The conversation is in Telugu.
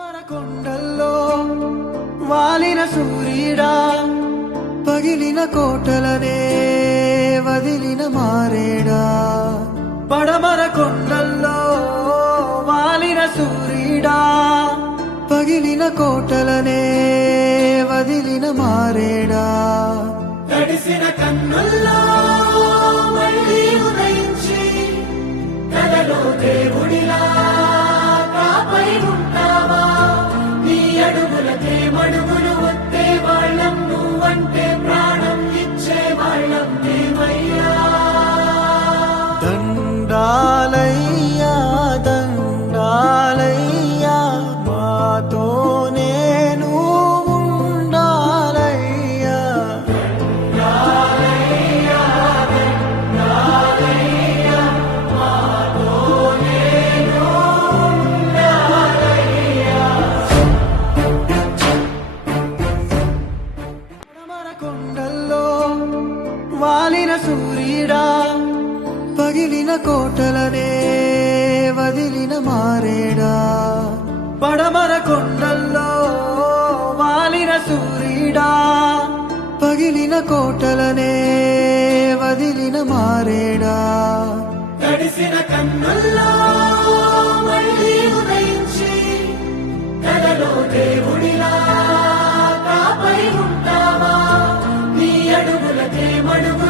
కొండల్లో వాలిన సూర్యుడా పగిలిన కోటలనే వదిలిన మారేడా పడమర కొండల్లో వాలిన సూర్యుడా పగిలిన కోటలనే వదిలిన మారేడా తడిసిన కన్నుల్లో మళ్ళీ ఉదయించి కలలో దేవుడిలా కాపై ఉంటావా నీ అడుగులకే మడుగులు వస్తే వాళ్ళం నువ్వంటే ప్రాణం ఇచ్చే వాళ్ళం దేవయ్యా దండాలయ్యా దండాలయ్యా మాతోనే నువ్వు ఉండాలయ్యా పడమర కొండల్లో వాలిన సూర్యుడా పగిలిన కోటలనే వదిలిన మారేడా పడమర కొండల్లో వాలిన సూర్యుడా పగిలిన కోటలనే వదిలిన మారేడా తడిసిన కన్నుల్లో మళ్ళీ ఉదయించి కలలో దేవుడిలా కాపై ఉంటావా నీ అడుగులకే మడుగు